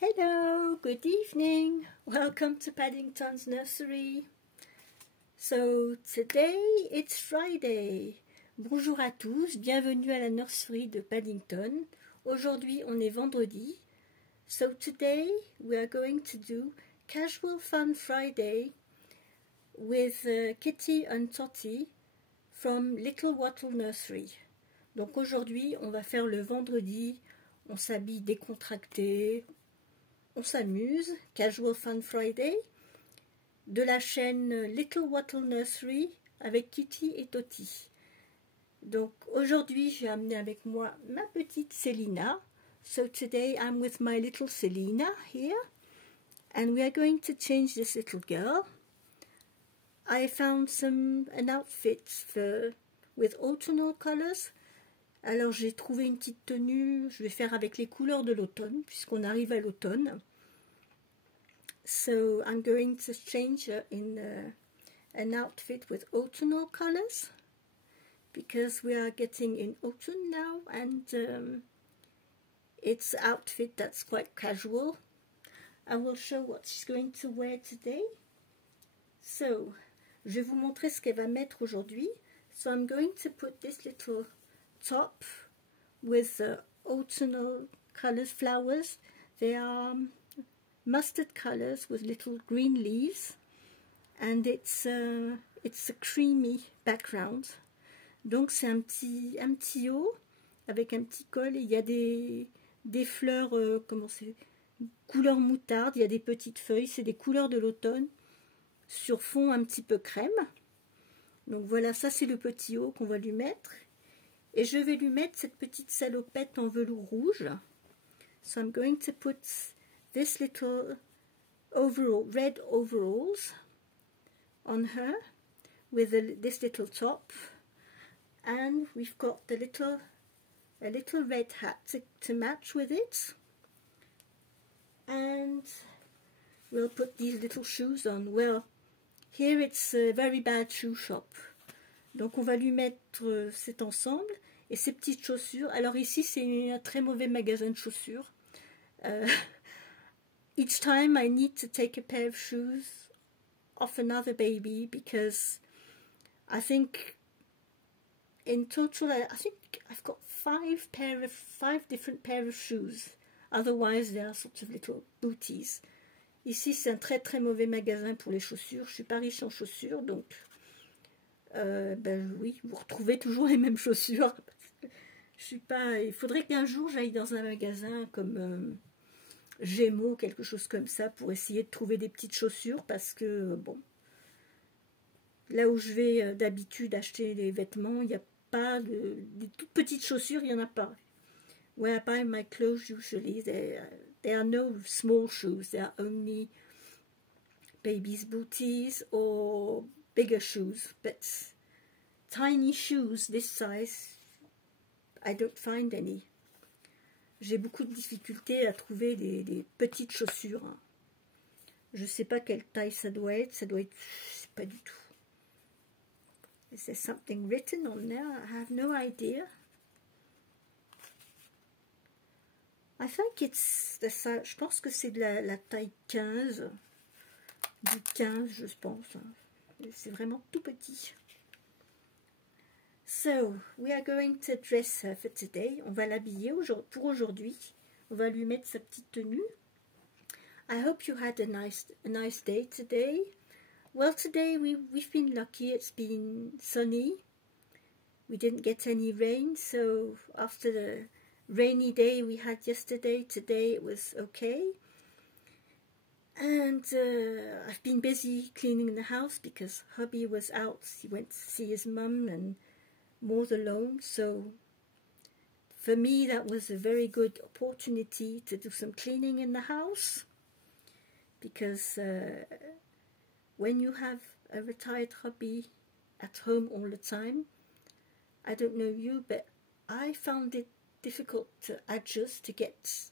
Hello, good evening. Welcome to Paddington's nursery. So today it's Friday. Bonjour à tous, bienvenue à la nursery de Paddington. Aujourd'hui on est vendredi. So today we are going to do Casual Fun Friday with Kitty and Totty from Little Wattle Nursery. Donc aujourd'hui on va faire le vendredi, on s'habille décontracté, on s'amuse, Casual Fun Friday, de la chaîne Little Wattle Nursery avec Kitty et Totty. Donc aujourd'hui j'ai amené avec moi ma petite Selina. So today I'm with my little Selina here and we are going to change this little girl. I found an outfit with autumnal colors. Alors j'ai trouvé une petite tenue, je vais faire avec les couleurs de l'automne puisqu'on arrive à l'automne. So I'm going to change her in an outfit with autumnal colors because we are getting in autumn now and it's an outfit that's quite casual. I will show what she's going to wear today. So, je vais vous montrer ce qu'elle va mettre aujourd'hui. So I'm going to put this little top with autumnal colors, flowers. They are mustard colors with little green leaves and it's a creamy background. Donc c'est un petit haut avec un petit col et il y a des fleurs, comment c'est, couleur moutarde, il y a des petites feuilles, c'est des couleurs de l'automne sur fond un petit peu crème. Donc voilà, ça c'est le petit haut qu'on va lui mettre. Et je vais lui mettre cette petite salopette en velours rouge. So I'm going to put this little red overalls on her with this little top. And we've got a little red hat to match with it. And we'll put these little shoes on. Well, here it's a very bad shoe shop. Donc on va lui mettre cet ensemble et ces petites chaussures. Alors ici c'est un très mauvais magasin de chaussures. Each time I need to take a pair of shoes off another baby because I think in total I think I've got five different pair of shoes. Otherwise they are sort of little booties. Ici c'est un très très mauvais magasin pour les chaussures. Je suis pas riche en chaussures donc ben oui, vous retrouvez toujours les mêmes chaussures. Je suis pas. Il faudrait qu'un jour j'aille dans un magasin comme Gémeaux, quelque chose comme ça, pour essayer de trouver des petites chaussures parce que bon, là où je vais d'habitude acheter les vêtements, il n'y a pas des toutes petites chaussures, il n'y en a pas. Where I buy my clothes usually, there are no small shoes, there are only babies' booties or bigger shoes, but tiny shoes this size, I don't find any. J'ai beaucoup de difficultés à trouver des petites chaussures. Je ne sais pas quelle taille ça doit être, je ne sais pas du tout. Is there something written on there? I have no idea. I think it's the size, je pense que c'est de la taille 15, du 15 je pense. C'est vraiment tout petit. So, we are going to dress her for today. On va l'habiller pour aujourd'hui. On va lui mettre sa petite tenue. I hope you had a nice day today. Well, today we've been lucky. It's been sunny. We didn't get any rain, so after the rainy day we had yesterday, today it was okay. And I've been busy cleaning the house because hubby was out. He went to see his mum and more the lawn. So for me that was a very good opportunity to do some cleaning in the house. Because when you have a retired hubby at home all the time, I don't know you, but I found it difficult to adjust to get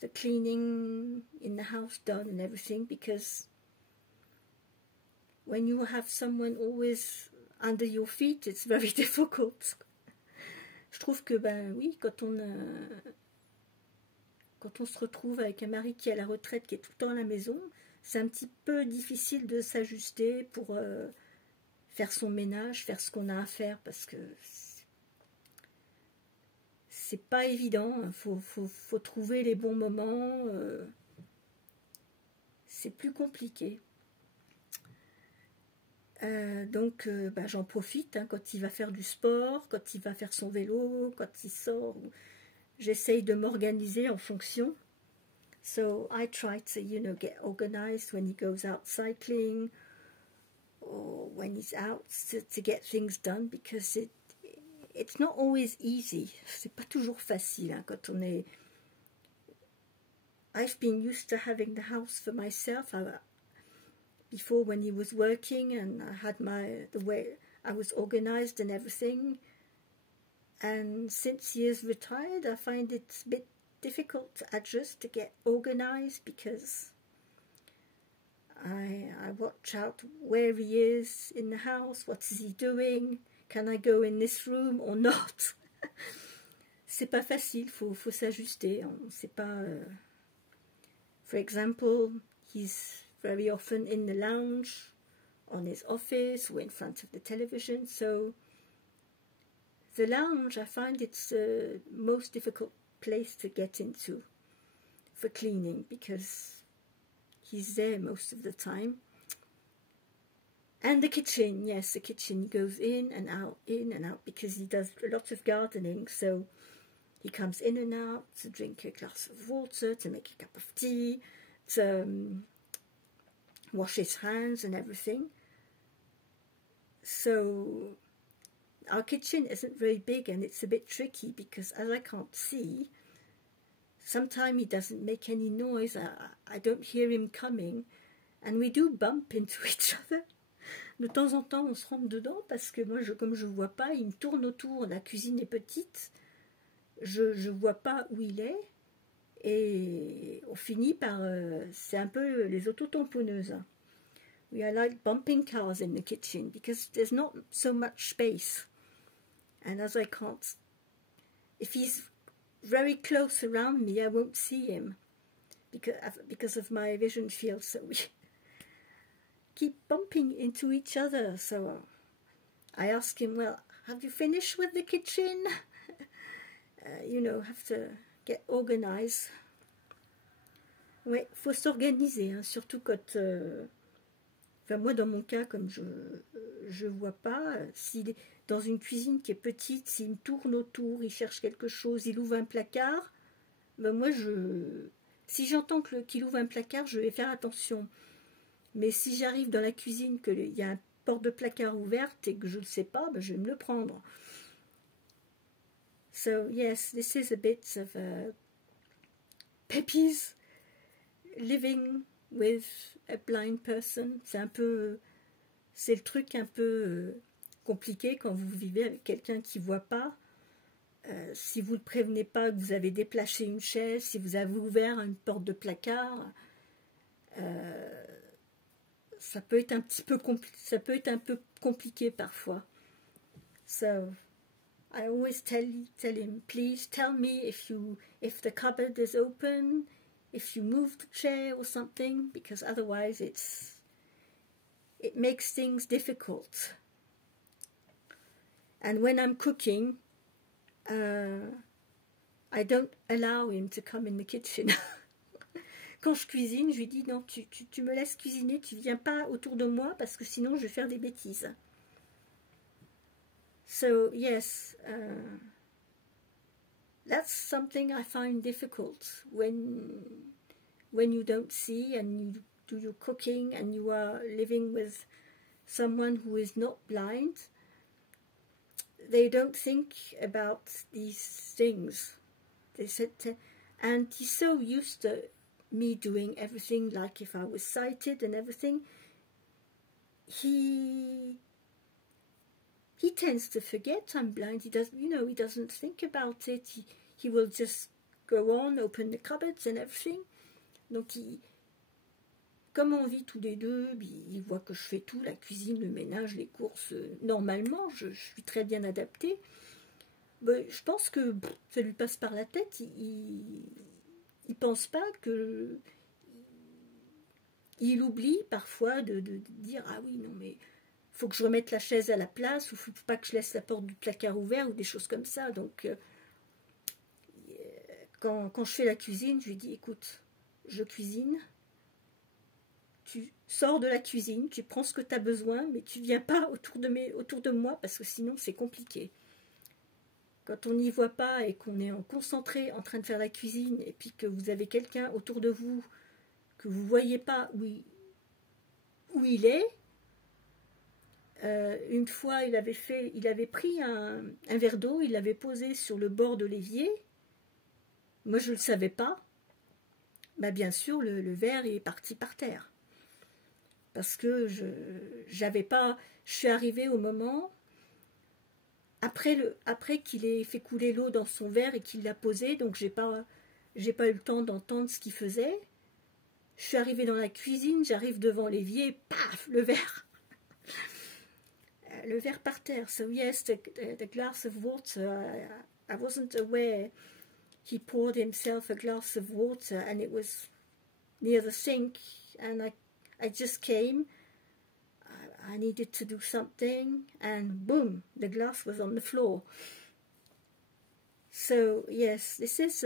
the cleaning in the house done and everything, because when you have someone always under your feet, it's very difficult. Je trouve que ben oui, quand quand on se retrouve avec un mari qui est à la retraite, qui est tout le temps à la maison, c'est un petit peu difficile de s'ajuster pour faire son ménage, faire ce qu'on a à faire, parce que c'est pas évident, il faut trouver les bons moments, c'est plus compliqué. Donc j'en profite hein, quand il va faire du sport, quand il va faire son vélo, quand il sort. J'essaye de m'organiser en fonction. So I try to, get organized when he goes out cycling or when he's out to get things done, because it's not always easy. C'est pas toujours facile hein, quand on est. I've been used to having the house for myself. Before, when he was working, and I had the way I was organized and everything. And since he is retired, I find it a bit difficult to adjust, to get organized, because I watch out where he is in the house, what is he doing, can I go in this room or not. C'est pas facile, faut s'ajuster. C'est pas. For example, he's very often in the lounge, on his office, or in front of the television. So the lounge, I find it's the most difficult place to get into for cleaning, because he's there most of the time. And the kitchen, yes, the kitchen, he goes in and out, because he does a lot of gardening, so he comes in and out to drink a glass of water, to make a cup of tea, to wash his hands and everything. So our kitchen isn't very big, and it's a bit tricky, because as I can't see, sometimes he doesn't make any noise. I don't hear him coming, and we do bump into each other. De temps en temps, on se rentre dedans, parce que moi, comme je ne vois pas, il me tourne autour. La cuisine est petite, je ne vois pas où il est, et on finit par... c'est un peu les autotamponneuses. We are like bumping cars in the kitchen, because there's not so much space. And as I can't... If he's very close around me, I won't see him, because of my vision field, so we keep bumping into each other. So I ask him, well, have you finished with the kitchen? Have to get organized. Ouais, faut s'organiser, hein, surtout quand... Enfin, moi, dans mon cas, comme je vois pas, s'il est dans une cuisine qui est petite, s'il me tourne autour, il cherche quelque chose, il ouvre un placard, ben moi, si j'entends qu'il ouvre un placard, je vais faire attention. Mais si j'arrive dans la cuisine, qu'il y a un porte de placard ouverte et que je ne le sais pas, ben je vais me le prendre. So, yes, this is a bit of Peppy's living with a blind person. C'est le truc un peu compliqué quand vous vivez avec quelqu'un qui ne voit pas. Si vous ne le prévenez pas que vous avez déplacé une chaise, si vous avez ouvert une porte de placard, ça peut être un peu compliqué parfois. So I always tell him, please tell me if the cupboard is open, if you move the chair or something, because otherwise it makes things difficult. And when I'm cooking, I don't allow him to come in the kitchen. Quand je cuisine, je lui dis non, tu me laisses cuisiner, tu viens pas autour de moi, parce que sinon je vais faire des bêtises. So yes, that's something I find difficult when you don't see and you do your cooking and you are living with someone who is not blind. They don't think about these things. They said, and he's so used to me doing everything like if I was sighted and everything. He tends to forget I'm blind. He doesn't, he doesn't think about it. He will just go on, open the cupboards and everything. Donc, comme on vit tous les deux, il voit que je fais tout, la cuisine, le ménage, les courses. Normalement, je suis très bien adaptée. Mais je pense que ça lui passe par la tête. Il pense pas que... Il oublie parfois de dire « Ah oui, non, mais faut que je remette la chaise à la place, ou faut pas que je laisse la porte du placard ouverte, ou des choses comme ça. » Donc, quand je fais la cuisine, je lui dis « Écoute, je cuisine, tu sors de la cuisine, tu prends ce que tu as besoin, mais tu viens pas autour de moi, parce que sinon c'est compliqué. » Quand on n'y voit pas et qu'on est concentré en train de faire la cuisine, et puis que vous avez quelqu'un autour de vous que vous ne voyez pas où il est. Une fois, il avait pris un verre d'eau, il l'avait posé sur le bord de l'évier. Moi, je ne le savais pas. Bah, bien sûr, le verre est parti par terre. Parce que je suis arrivée au moment, après qu'il ait fait couler l'eau dans son verre et qu'il l'a posé, donc j'ai pas eu le temps d'entendre ce qu'il faisait. Je suis arrivée dans la cuisine, j'arrive devant l'évier, paf, le verre par terre. So yes, the glass of water, I wasn't aware he poured himself a glass of water and it was near the sink, and I just came, I needed to do something, and boom, the glass was on the floor. So yes, this is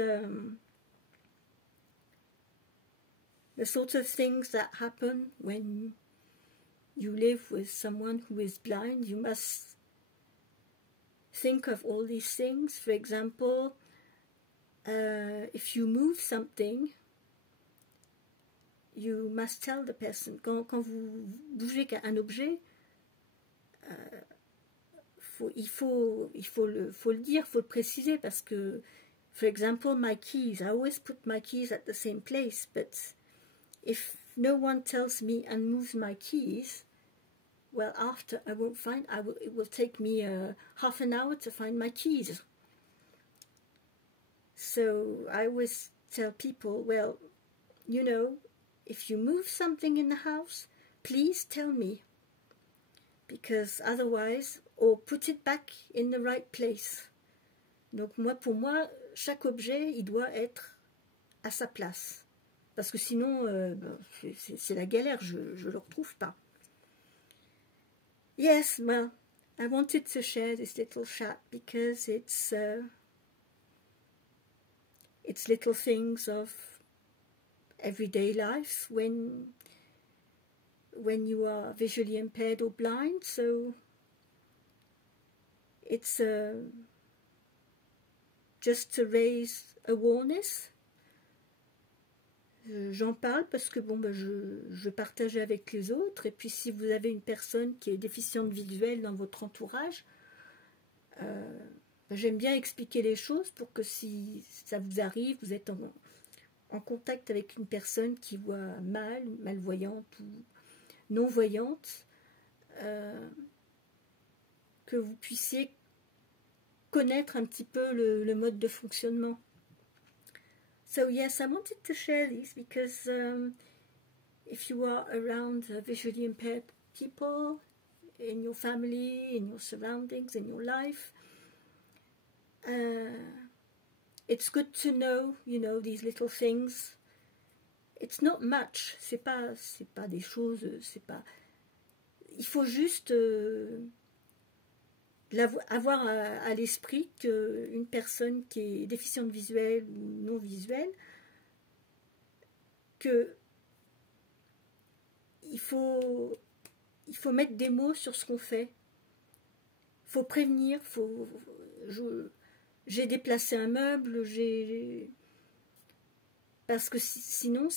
the sort of things that happen when you live with someone who is blind. You must think of all these things. For example, if you move something, you must tell the person. Quand vous bougez un objet, il faut le dire, il faut le préciser, parce que, for example, my keys, I always put my keys at the same place, but if no one tells me and moves my keys, well, after I won't find, it will take me half an hour to find my keys. So I always tell people, well, you know, if you move something in the house, please tell me, because otherwise, or put it back in the right place. Donc pour moi, chaque objet, il doit être à sa place. Parce que sinon, c'est la galère, je ne le retrouve pas. Yes, well, I wanted to share this little chat because it's little things of everyday life when you are visually impaired or blind. So it's just to raise awareness. J'en parle parce que bon, je partage avec les autres, et puis si vous avez une personne qui est déficiente visuelle dans votre entourage, j'aime bien expliquer les choses pour que si ça vous arrive, vous êtes en contact avec une personne qui voit mal, malvoyante ou non-voyante, que vous puissiez connaître un petit peu le mode de fonctionnement. So yes, I wanted to share these because if you are around visually impaired people in your family, in your surroundings, in your life, it's good to know, you know, these little things. It's not much, c'est pas des choses, c'est pas. Il faut juste avoir à l'esprit qu'une personne qui est déficiente visuelle ou non visuelle, que il faut mettre des mots sur ce qu'on fait, il faut prévenir, j'ai déplacé un meuble, parce que sinon,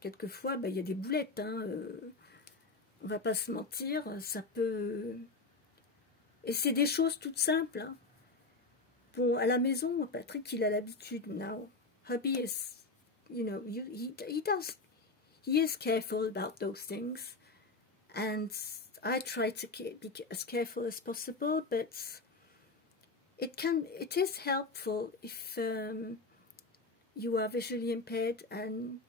quelquefois, il y a des boulettes, hein, on va pas se mentir, ça peut... Et c'est des choses toutes simples. Hein. Bon, à la maison, Patrick, il a l'habitude. Now, hubby is, you know, he is careful about those things, and I try to be as careful as possible. But it is helpful if you are visually impaired, and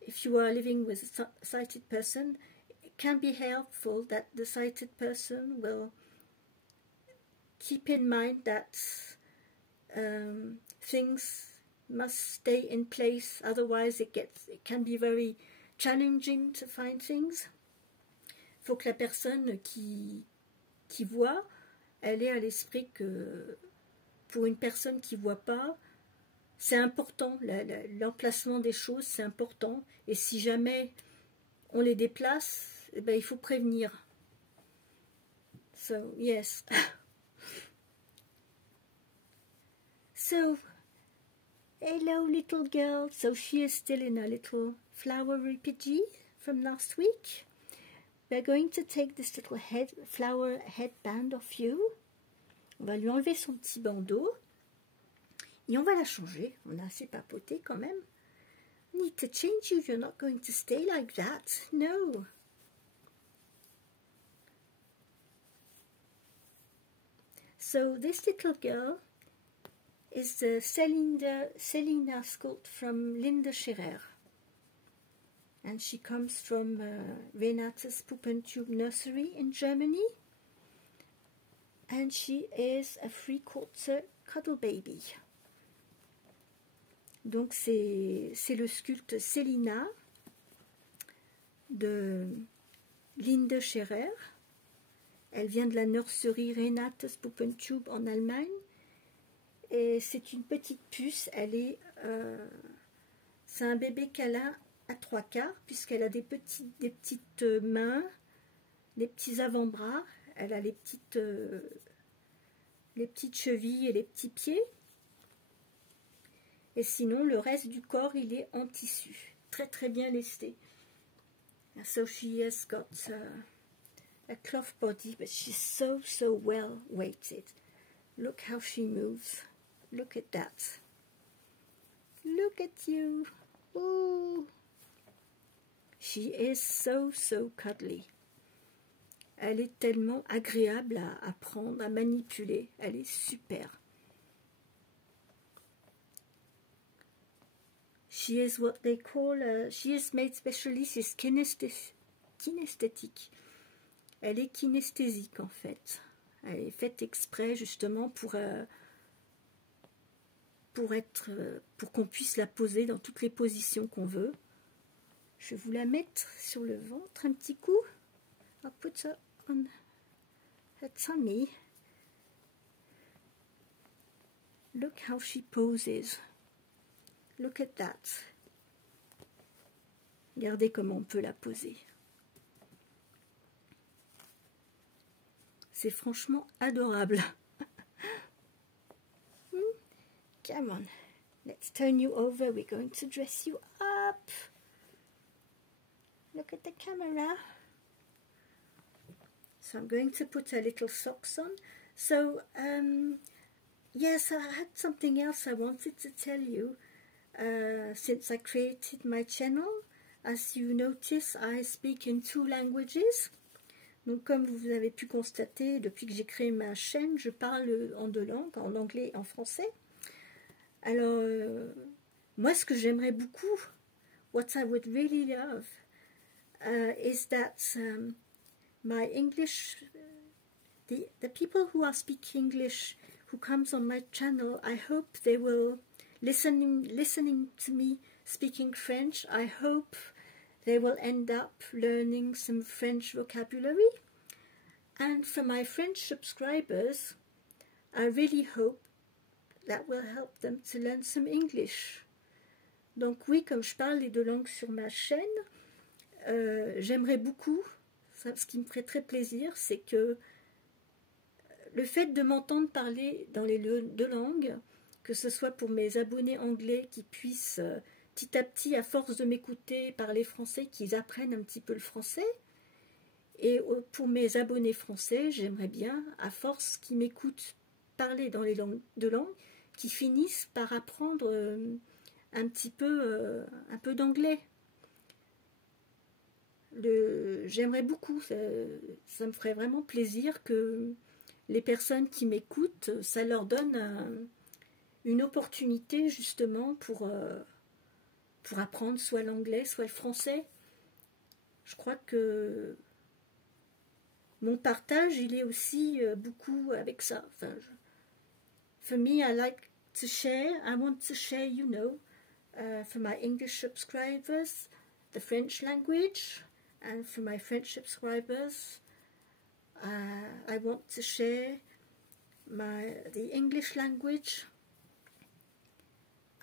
if you are living with a sighted person, it can be helpful that the sighted person will keep in mind that things must stay in place, otherwise it can be very challenging to find things. Il faut que la personne qui voit, elle ait à l'esprit que pour une personne qui ne voit pas, c'est important, l'emplacement des choses, c'est important. Et si jamais on les déplace, eh ben, il faut prévenir. So, yes. So, hello little girl. So she is still in a little flower RPG from last week. We're going to take this little flower headband off you. On va lui enlever son petit bandeau. Et on va la changer. On a assez papoté quand même. Need to change you. You're not going to stay like that. No. So this little girl is the Selina sculpt from Linda Scherer. And she comes from Renate's Puppentube Nursery in Germany. And she is a 3/4 cuddle baby. Donc c'est le sculpte Selina de Linda Scherer. Elle vient de la nurserie Renate's Puppentube en Allemagne. Et c'est une petite puce. Elle est, c'est un bébé qu'elle a à 3/4 puisqu'elle a des petites mains, des petits avant-bras. Elle a les petites chevilles et les petits pieds. Et sinon, le reste du corps, il est en tissu. Très très bien lesté. So she has got a cloth body, but she's so well weighted. Look how she moves. Look at that. Look at you. Ooh. She is so cuddly. Elle est tellement agréable à prendre, à manipuler. Elle est super. She is what they call, she is made specially, she's kinesthétique. Elle est kinesthésique en fait. Elle est faite exprès justement pour qu'on puisse la poser dans toutes les positions qu'on veut. Je vais vous la mettre sur le ventre un petit coup. I'll put her on her tummy. Look how she poses. Look at that. Regardez comment on peut la poser. C'est franchement adorable. Come on, let's turn you over. We're going to dress you up. Look at the camera. So I'm going to put a little socks on. So, yes, I had something else I wanted to tell you. Since I created my channel, as you notice, I speak in 2 languages. Donc, comme vous avez pu constater, depuis que j'ai créé ma chaîne, je parle en 2 langues, en anglais et en français. Alors, moi, ce que j'aimerais beaucoup, what I would really love, is that my English, the people who are speaking English, who comes on my channel, I hope they will, listening to me speaking French, I hope they will end up learning some French vocabulary. And for my French subscribers, I really hope that will help them to learn some English. Donc oui, comme je parle les 2 langues sur ma chaîne, j'aimerais beaucoup, ce qui me ferait très plaisir, c'est que le fait de m'entendre parler dans les 2 langues, que ce soit pour mes abonnés anglais qui puissent petit à petit, à force de m'écouter parler français, qu'ils apprennent un petit peu le français. Et pour mes abonnés français, j'aimerais bien, à force qu'ils m'écoutent parler dans les 2 langues, qu'ils finissent par apprendre un peu d'anglais. J'aimerais beaucoup, ça me ferait vraiment plaisir que les personnes qui m'écoutent, ça leur donne une opportunité justement pour apprendre soit l'anglais, soit le français. Je crois que mon partage, il est aussi beaucoup avec ça. Enfin, for me, I like to share. I want to share, you know, for my English subscribers, the French language, and for my French subscribers, I want to share the English language.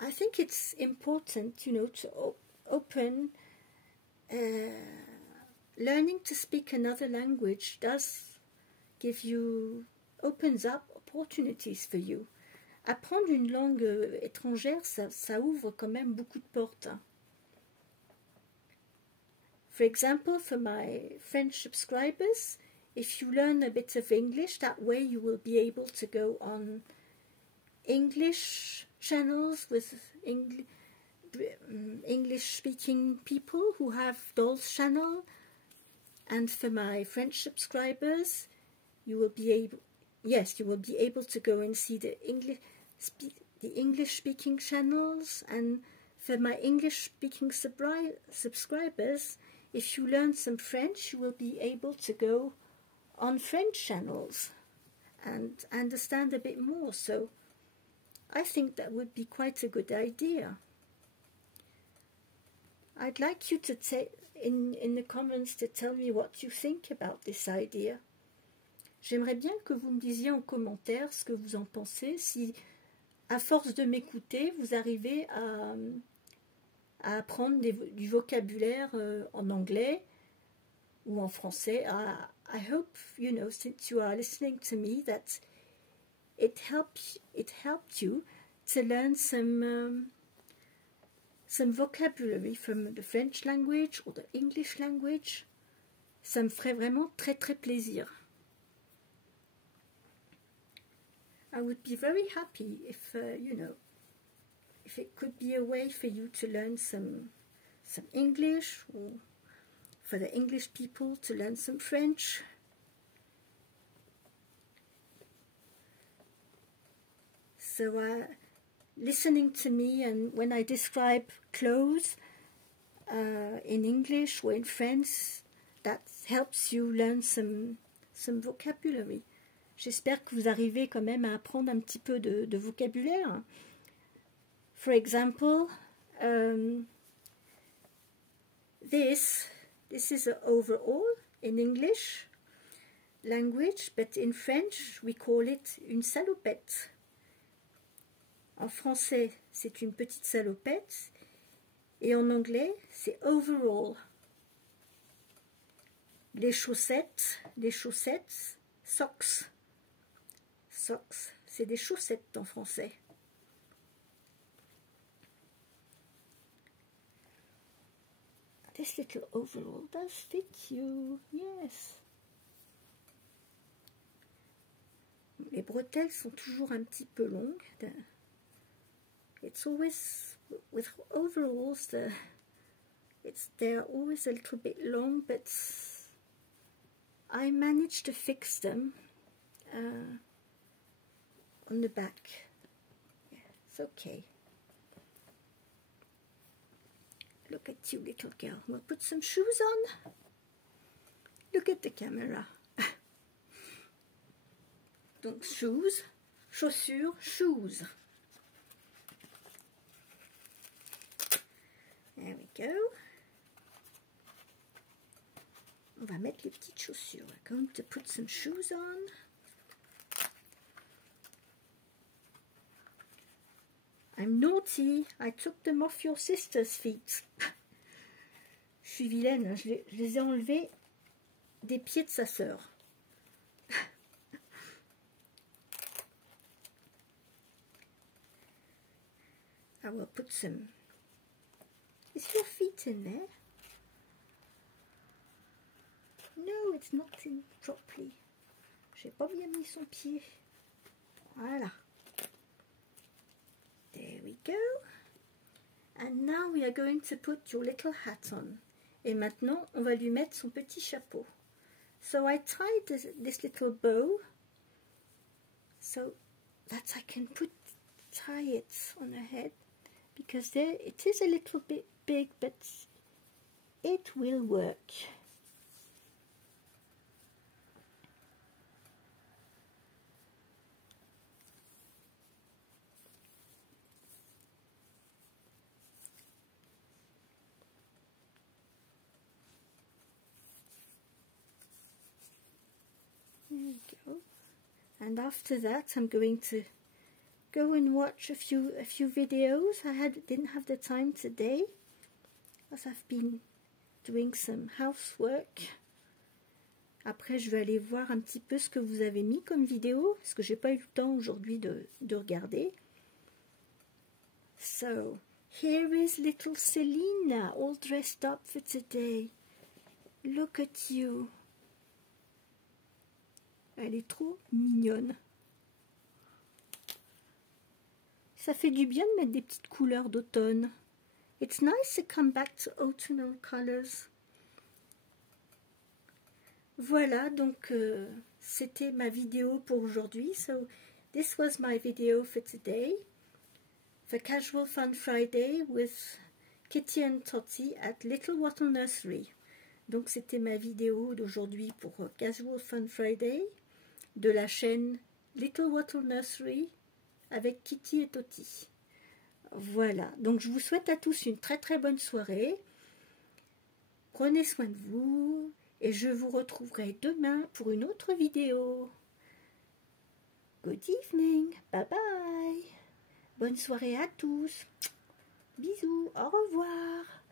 I think it's important, you know, to open. Learning to speak another language opens up opportunities for you. Apprendre une langue étrangère, ça ouvre quand même beaucoup de portes. For example, for my French subscribers, if you learn a bit of English, that way you will be able to go on English channels with English-speaking people who have Doll's channel. And for my French subscribers, you will be able to go and see the English-speaking channels. And for my English-speaking subscribers, if you learn some French, you will be able to go on French channels and understand a bit more. So I think that would be quite a good idea. I'd like you to take in the comments to tell me what you think about this idea. J'aimerais bien que vous me disiez en commentaire ce que vous en pensez, si à force de m'écouter, vous arrivez à apprendre du vocabulaire en anglais ou en français. I hope, you know, since you are listening to me, that it helped you to learn some vocabulary from the French language or the English language. Ça me ferait vraiment très très plaisir. I would be very happy if, you know, if it could be a way for you to learn some English, or for the English people to learn some French. So listening to me, and when I describe clothes in English or in French, that helps you learn some vocabulary. J'espère que vous arrivez quand même à apprendre un petit peu de vocabulaire. For example, this is an overall in English language, but in French we call it une salopette. En français, c'est une petite salopette, et en anglais, c'est overall. Les chaussettes, socks. Socks, c'est des chaussettes en français. This little overall does fit you, yes. Les bretelles sont toujours un petit peu longues. It's always, with overalls, they're always a little bit long, but I managed to fix them on the back. Yeah, it's okay. Look at you, little girl. We'll put some shoes on. Look at the camera. Donc, shoes, chaussures, shoes. There we go. On va mettre les petites chaussures. We're going to put some shoes on. I'm naughty. I took them off your sister's feet. Je suis vilaine. Je les ai enlevés des pieds de sa sœur. I will put some. Is your feet in there? No, it's not in properly. J'ai pas bien mis son pied. Voilà. There we go. And now we are going to put your little hat on. Et maintenant, on va lui mettre son petit chapeau. So I tied this little bow so that I can tie it on her head, because there it is a little bit big, but it will work. you go. And after that, I'm going to go and watch a few videos. Didn't have the time today, as I've been doing some housework. Après, je vais aller voir un petit peu ce que vous avez mis comme vidéo, parce que j'ai pas eu le temps aujourd'hui de regarder. So, here is little Selina, all dressed up for today. Look at you. Elle est trop mignonne. Ça fait du bien de mettre des petites couleurs d'automne. It's nice to come back to autumnal colors. Voilà, donc c'était ma vidéo pour aujourd'hui. So, this was my video for today. For Casual Fun Friday with Kitty and Totty at Little Wattle Nursery. Donc c'était ma vidéo d'aujourd'hui pour Casual Fun Friday de la chaîne Little Wattle Nursery avec Kitty et Totty. Voilà, donc je vous souhaite à tous une très très bonne soirée. Prenez soin de vous et je vous retrouverai demain pour une autre vidéo. Good evening, bye bye. Bonne soirée à tous. Bisous, au revoir.